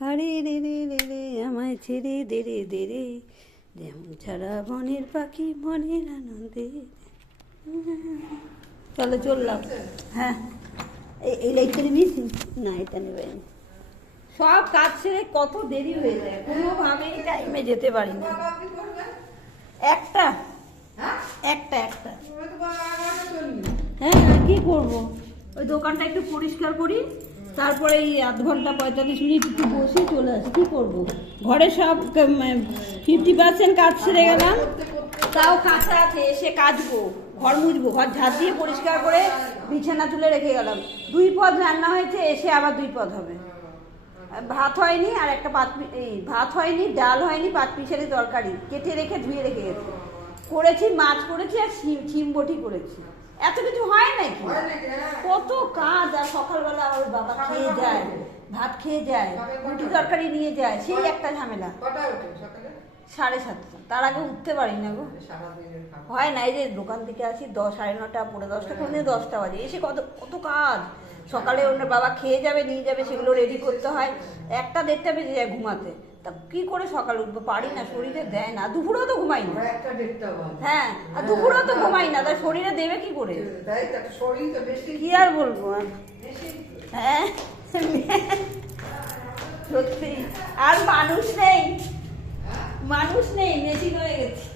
হারে রে রে রে রে আমায় ছেড়ে দে রে দে রে, যেমন ছাড়া বনের পাখি মনের আনন্দে। চলো চললাম। হ্যাঁ, এই লাইটটা নিয়েছি না, এটা নেবেন। সব কাজ ছেড়ে কত দেরি হয়ে যায়, কোনোভাবেই টাইমে যেতে পারি না। একটা একটা একটা হ্যাঁ, কি করব, ওই দোকানটা একটু পরিষ্কার করি, তারপরে এই 1/2 ঘন্টা 45 মিনিট একটু বসে চলে আসি। কি করব, ঘরে সব 50% কাজ সেরে গেলাম, তাও কাঁচা আছে, এসে কাচবো, ঘর মুছবো, ঘর ঝাড় দিয়ে পরিষ্কার করে বিছানা তুলে রেখে গেলাম। 2 পদ রান্না হয়েছে, এসে আবার 2 পদ হবে। ভাত হয়নি, আর একটা ভাত হয়নি, ডাল হয়নি, পাতপিশারি তরকারি কেটে রেখে ধুয়ে রেখে গেছে করেছি, মাছ করেছি আর শিমবটি করেছি। এত কিছু হয় নাকি, কত কাজ। আর সকালবেলা ওর বাবা খেয়ে যায়, ভাত খেয়ে যায়, রুটি তরকারি নিয়ে যায়, সেই একটা ঝামেলা। 7:30, তার আগে উঠতে পারি না গো, হয় না। এই যে দোকান থেকে আসি 9:30, 10:30 করে 10টা বাজে, এসে কত কত কাজ। সকালে ওনার বাবা খেয়ে যাবে, নিয়ে যাবে, সেগুলো রেডি করতে হয়, 1টা-1:30 বেজে যায় ঘুমাতে। তা কি করে সকালে উঠবো, পারি না, শরীরে দেয় না। দুপুরেও তো ঘুমাই না। হ্যাঁ, আর দুপুরেও তো ঘুমাই না, তাই শরীরে দেবে কি করে, কি আর বলবো। হ্যাঁ সত্যি, আর মানুষ নেই, মেশিন হয়ে গেছে।